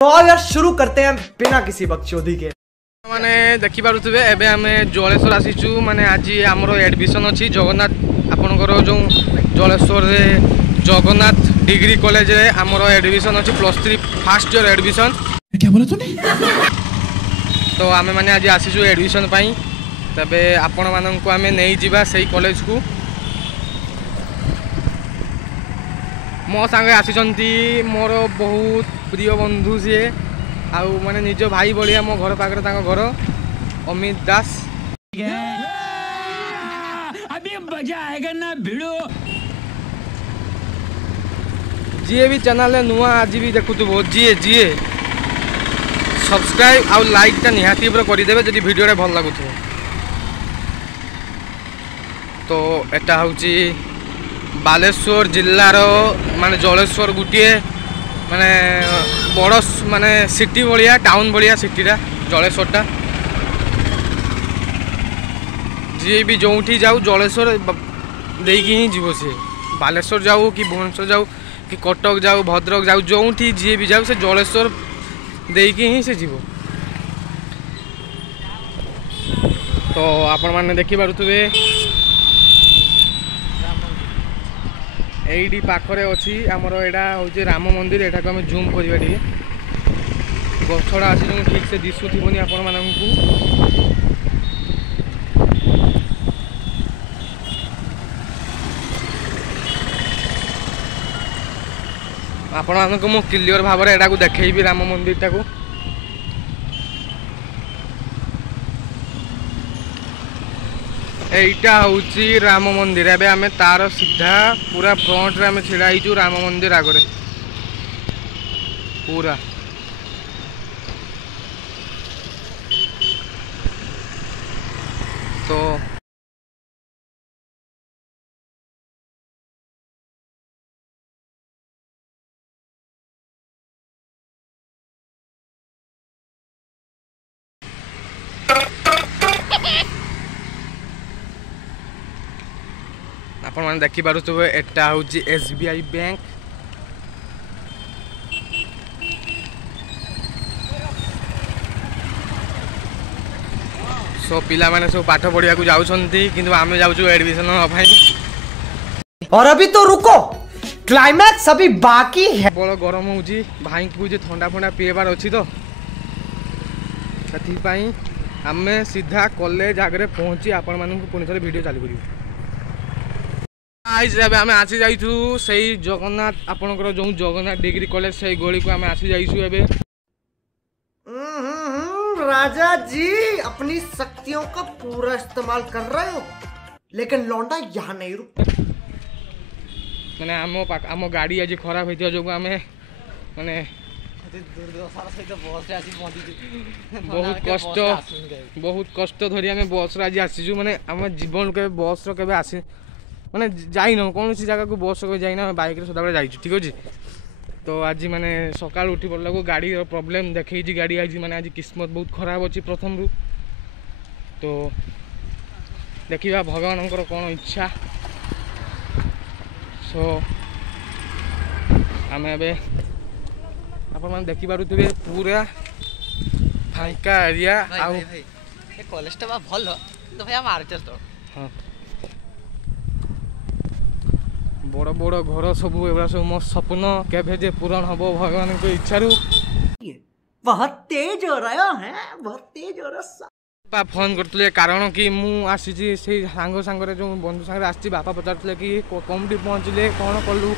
तो अब यार शुरू करते हैं बिना किसी बकचोदी के। माने देखि पारुथबे एबे हमें जलेश्वर आसीचु माने आज हमरो एडमिशन अछि जगन्नाथ आपनकर जो जलेश्वर रे जगन्नाथ डिग्री कॉलेज रे हमरो एडमिशन अछि +3 फर्स्ट ईयर एडमिशन। क्या बोला तूने? तो आमे माने आज आसीचु एडमिशन पई तबे आपण मानन को आमे नै जिबा सही कॉलेज को। मो संगे आसीचंती मोर बहुत प्रिय बंधु से आउ माने निज भाई बलिया मो घर पाखरे तांको घर अमित दास। अभी मजा आएगा ना भिड़ो। जी भी चैनल नुआ आज भी देखुथबो जी सब्सक्राइब आउ लाइक ता निहाती पर करि देबे जदि वीडियो रे भल लागुथो। तो एटा होची बालेश्वर जिल्लार माने जलेश्वर गुटिए माने बड़ माने सिटी भलिया टाउन भलिया सिटीटा जलेश्वरटा। जी भी जोठी जाऊ जलेश्वर देकी ही जीवो से बालेश्वर जाऊ कि भुवनेश्वर जाऊ कि कटक जाऊ भद्रक जाऊ जोठी जी भी जाऊ से जलेश्वर देकी ही से जीवो। तो आपण माने देखि पारुथबे एडी पाखरे अछि हमरो एडा होजे राम मंदिर। एटा को हम जूम करिबा टिके गछड़ा अछि जो ठीक से दिसुथिबोनी आपण माननकु। आपण माननकु मो क्लियर भाबरे एडा को देखैबी राम मंदिर टाको। एटा होची राम मंदिर। एबे आमे तार सीधा पूरा फ्रंट रे आमे छिड़ा हिजु राम मंदिर आगरे पूरा। तो आपण माने देखि पारुथबे एटा होची एसबीआई बैंक। सो पिला माने सब पाठ पढ़िया को जाउछंती किंतु आमे जाउछु एडमिशन भाई। और अभी तो रुको, क्लाइमैक्स अभी बाकी है। बड़ गरम होउची भाई को जे ठंडा फंडा पिएबार अछि तो सथि पई आमे सीधा कॉलेज आगरे पहुंची आपण मानन को पुनी थरे वीडियो चालू करियो। आज जब आमे आसी जाइछु सही जगन्नाथ आपनकर जो जगन्नाथ डिग्री कॉलेज सही गली को आमे आसी जाइछु। एबे राजा जी अपनी शक्तियों का पूरा इस्तेमाल कर रहे हो, लेकिन लौंडा यहाँ नहीं रुक। माने आमो गाड़ी आज खराब होइतिया जो आमे माने बहुत कष्ट धरी आमे बस रे आज आसीजु। माने आम जीवन के बस रो केबे आसी माने जाई न कौन सी जगह को बस को जाई ना बाइक रे सदा बेले जाइछु। ठीक अछि। तो आज माने सकाळ उठी पड़ला को गाड़ी रो प्रॉब्लम देखै जी गाड़ी आज माने आज किस्मत बहुत खराब अछि प्रथम रु। तो देखिबा भगवानकर कोन इच्छा। सो आमे एबे आपण माने देखि पारुथबे पूरा फांका एरिया आ ए कॉलेज टा भलो तो भैया मार्केट तो हां बड़ बड़ घर सब एबरा सब मो सपन केभे जे पूरण हबो भगवान को इच्छा रु। बहुत तेज हो रहा है, बहुत तेज हो रहा। बापा फोन करतले कारण कि मु आसी जी से सांग सांगरे जो बंधु सांगरे आसी बापा पचारतले कि कमटी पहुँचले कौन कलु।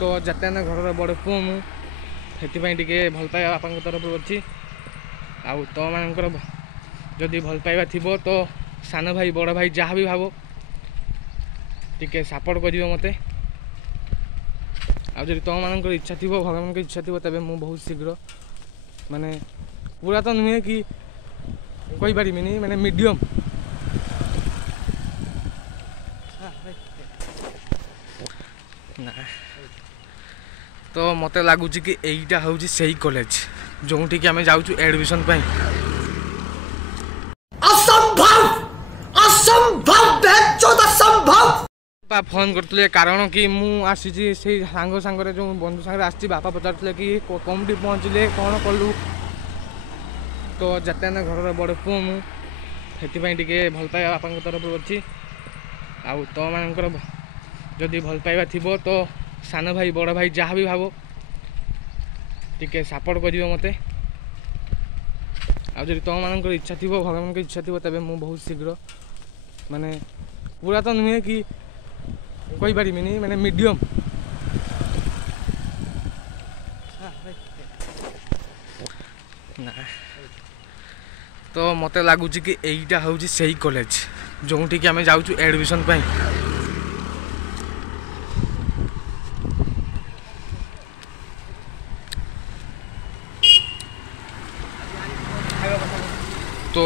तो जते ना घर बड़ पुओ मु हेति पई टिके भल पाइबा बापा को तरफ अछि। आउ तो मानकर जदि भल पाइबा थिबो तो सान भाई बड़ भाई जहाँ भी भावो टिके सपोर्ट करियो मते। आ जदि तुम मानकर इच्छा थिबो भगवान के इच्छा थिबो तबे मु बहुत शीघ्र माने पूरा तो नुहे कि कोई बारी मिनी माने मीडियम ना। तो मते लागुची कि एईटा होउची सही कॉलेज जोंठी कि हमें जाउछु एडमिशन पई। असंभव असंभव बेचोद असंभव। बापा फोन करते कारण कि मुझे से सांग सांगे जो बंधु सांगे आसी बापा पचारे कि कमटी पहुँचले कौन कलु तो जिते घर बड़ पु मुझे टे भल पाइबा बापा तरफ अच्छी आउ तो मानकर जदि भल पाइबा थी तो सान भाई बड़ भाई जहाँ भी भाव टे सपोर्ट कर मते आदि तुम मान इच्छा थी भगवान की इच्छा थी तेज मुझे बहुत शीघ्र माने पूरा तो नुहे कि कोई पारिनी माने मीडियम ना तो मत लगुच कि यहीटा हूँ से कॉलेज जो कि आम जाऊँ एडमिशन पाई तो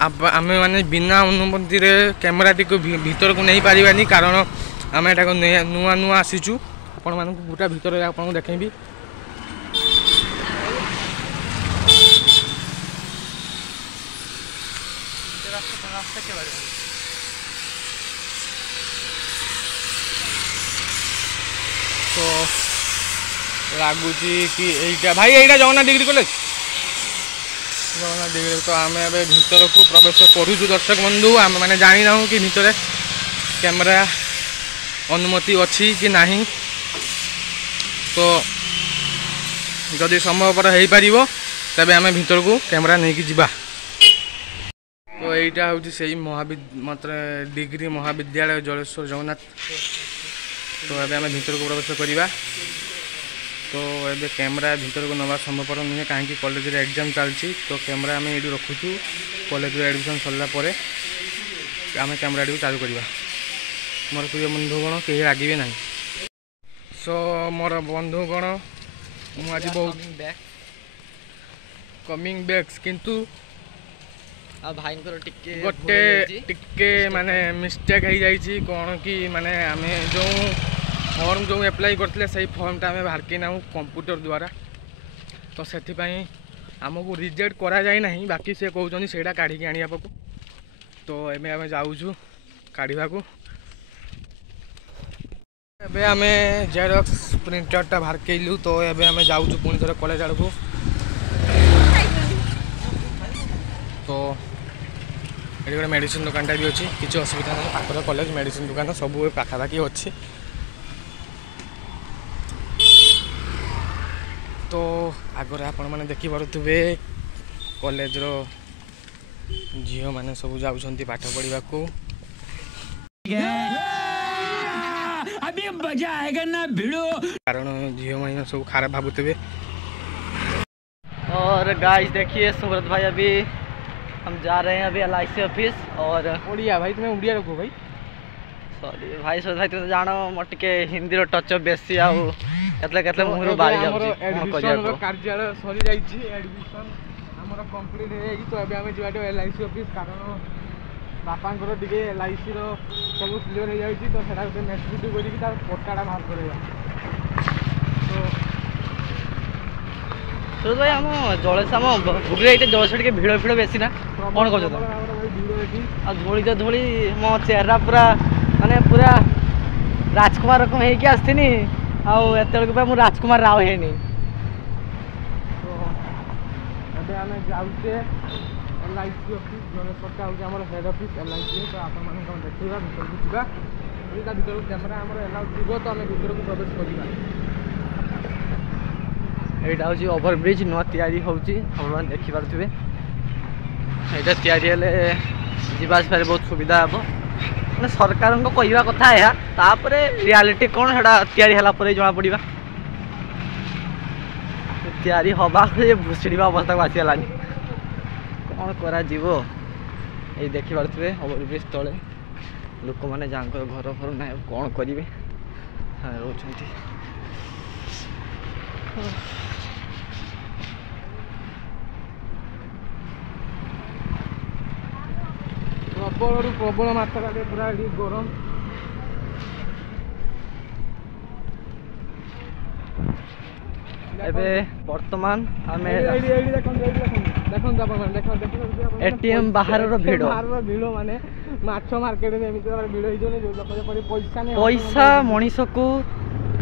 आम मैंने बिना अनुमति कैमेरा टी भीतर को नहीं पारिबानी कारण आम एटा नुआ नुआ आसीचु आपण मानक गोटा भीतर आपको देखेबी तो लगुच कि एटा भाई एटा Jagannath degree college Jagannath degree तो आम ए भीतर को प्रवेश करूँ दर्शक बंधु आम मैंने जानी ना कि भीतर कैमेरा अनुमति अच्छी कि नहीं तो जदि संभवपर हो पार तेज आम भीतर को कैमेरा नहीं कि जीवा तो यहीटा हूँ से मतलब डिग्री महाविद्यालय जलेश्वर जगन्नाथ तो ये आम भीतर को प्रवेश करवा तो ये कैमेरा भीतर को नवा संभवपर नुहे कहीं कॉलेज एग्जाम चलती तो कैमेरा आम ये रखुचु कॉलेज एडमिशन सरला आम कैमेरा टी चालू करवा मोर प्रिय बंधुगण कहीं रागे ना सो मोर बंधुगण मुझे बहुत कमिंग बैक्स किंतु भाई गोटे टिके माने मिस्टेक हो जाइए कौन कि माने आम जो फॉर्म जो एप्लाई करते से फॉर्मटा आम बाहर के ना कंप्यूटर द्वारा तो से आमको रिजेक्ट करा जाए ना बाकी से कहते से काढ़ी आने को तो एम आम जाऊँ काढ़ा को एबे आम जेरॉक्स प्रिंटरटा बाहर कैलु तो एबे आम जाऊँ पुणी थे कॉलेज आड़ को तो ये गोटे मेडिसिन दुकानटा भी अच्छी किसी असुविधा नहीं पाखर कॉलेज मेडिसिन दुकान सब पाखापाखि अच्छी तो आगे आपण मैंने देखिपे कॉलेज झील मैंने सब जाऊँच पाठ पढ़ा को अभी मजा आएगा ना भिड़ो कारण झील मैंने सब खराब भावुवे और गाइस देखिए सुब्रत भाई अभी हम जा रहे हैं अभी LIC ऑफिस और ओडिया भाई तुम्हें ओडिया रखो भाई सॉरी भाई सुब्रत भाई तुम जानो मोर टिके हिंदी रो टच बेसी आउ केतले मुहर बारी जाउ एडमिशन कार्यालय सरी जाइछि एडमिशन हमर कंप्लीट हे तो अबे हम जिवाटे LIC ऑफिस कारण बापांकर टिके LIC रो सब क्लियर हो जाइछि तो सेटा गोटे नेक्स्ट वीडियो करी कि तार पट्टाडा बाहर करबा तो भाई हम जलेस आम भुगरे ये जलेस टे भिड़ फिड़ बेसी ना कौन कह धूली तो धूली मो चेहरा पूरा माने पूरा राजकुमार रकम होगी आसनी आते मुझे राजकुमार राव है तो अबे आम जाऊे LIC ऑफिस जलेश्वरटा हूँ आम हेड ऑफिस LIC तो आप देखा भर को जा भर कैमेरा आम एलाउ थी तो आम भर को प्रवेश करवा यहाँ हूँ ओवरब्रिज नुआ तैयारी होची आप देखिपे यहाँ तैयारी जावास बहुत सुविधा हे मैंने सरकार को कहवा कथा यापर रियालीटी कौन है तैयारी जना पड़ा तैयारी हवा भूषिड़ा अवस्था को आसीगलानी कौन करा ये देखिपे ओवरब्रिज तले लोक मैंने जहाँ घर फर ना कौन करेंगे रोच प्रबल प्रबल मात्रा पूरा ये गरम ଏବେ ବର୍ତ୍ତମାନ ଆମେ ଦେଖନ୍ତୁ ATM ବାହାରର ଭିଡ଼ ମାନେ ମାଛ ମାର୍କେଟରେ ଏମିତି ଭିଡ଼ ହେଇଯିବନି ଯୋଉ ଲୋକ ଯେପରି ପଇସା ନେଇ ପଇସା ମଣିଷକୁ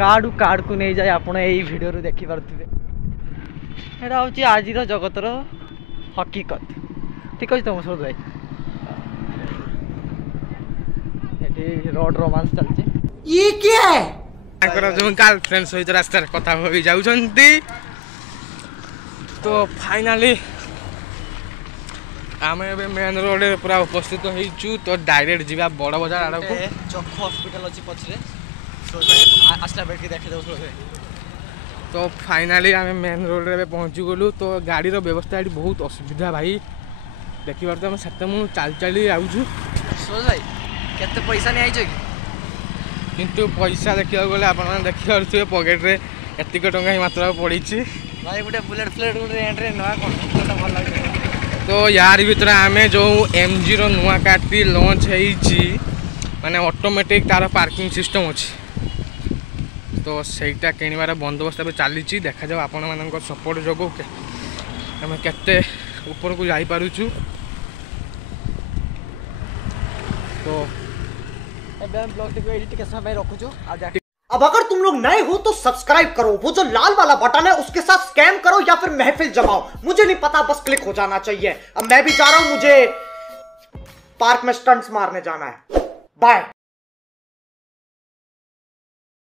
କାର୍ଡକୁ ନେଇଯାଏ। ଆପଣ ଏଇ ଭିଡ଼ିଓରୁ ଦେଖିପାରୁଥିବେ। ଏଇଟା ହେଉଛି ଆଜିର ଜଗତର ହକିକତ। ଠିକ୍ ଅଛି ତ ମୋ ସହିତ ଭାଇ? ଏଠି ରୋଡ୍ ରୋମାନ୍ସ ଚାଲିଛି। ये क्या है? ତାଙ୍କର ଯେଉଁ ଗାର୍ଲଫ୍ରେଣ୍ଡ ସହିତ ରାସ୍ତାରେ କଥା ହୋଇ ଯାଉଛନ୍ତି। ତ ଫାଇନାଲି ଆମେ ଏବେ ମେନ୍ ରୋଡ଼ରେ ପୁରା ଉପସ୍ଥିତ ହେଇଛୁ। ତ ଡାଇରେକ୍ଟ ଯିବା ବଡ଼ ବଜାର ଆଡ଼କୁ। ଚକ୍ଷୁ ହସ୍ପିଟାଲ ଅଛି ପଛରେ, ଆସିଲା ବେଳକି ଦେଖିଦେବୁ। ତ ଫାଇନାଲି ଆମେ ମେନ୍ ରୋଡ଼ରେ ଏବେ ପହଞ୍ଚିଗଲୁ। ତ ଗାଡ଼ିର ବ୍ୟବସ୍ଥା ଏଠି ବହୁତ ଅସୁବିଧା ଭାଇ। ଦେଖିପାରୁଛୁ ଆମେ ସେତେ ମୁଁ ଚାଲି ଚାଲି ଯାଉଛୁ। ସୁରଜ ଭାଇ କେତେ ପଇସା ନେଇ ଆଇଛ କି? କିନ୍ତୁ ପଇସା ଦେଖିବାକୁ ଗଲେ ଆପଣମାନେ ଦେଖିପାରୁଥିବେ ପକେଟରେ ଏତିକି ଟଙ୍କା ହିଁ ମାତ୍ର ପଡ଼ିଛି। ଭାଇ ଗୋଟେ ବୁଲେଟ୍ ଫ୍ଲେଟ୍ ଗୋଟେ ରେଣ୍ଟରେ ନେବା କ'ଣ ଭଲ ଲାଗୁଛି। ତ ୟାରି ଭିତରେ ଆମେ ଯେଉଁ MGର ନୂଆ କାର୍ଟି ଲଞ୍ଚ ହେଇଛି, ମାନେ ଅଟୋମେଟିକ୍ ତାର ପାର୍କିଂ ସିଷ୍ଟମ୍ ଅଛି। ତ ସେଇଟା କିଣିବାର ବନ୍ଦୋବସ୍ତ ଏବେ ଚାଲିଛି। ଦେଖାଯାଉ ଆପଣମାନଙ୍କ ସପୋର୍ଟ ଯୋଗୁଁ ଆମେ କେତେ ଉପରକୁ ଯାଇପାରୁଛୁ। तो अब अगर तुम लोग नए हो तो सब्सक्राइब करो, वो जो लाल वाला बटन है उसके साथ स्कैम करो या फिर महफिल जमाओ, मुझे नहीं पता, बस क्लिक हो जाना चाहिए। अब मैं भी जा रहा हूं, मुझे पार्क में स्टंट्स मारने जाना है। बाय।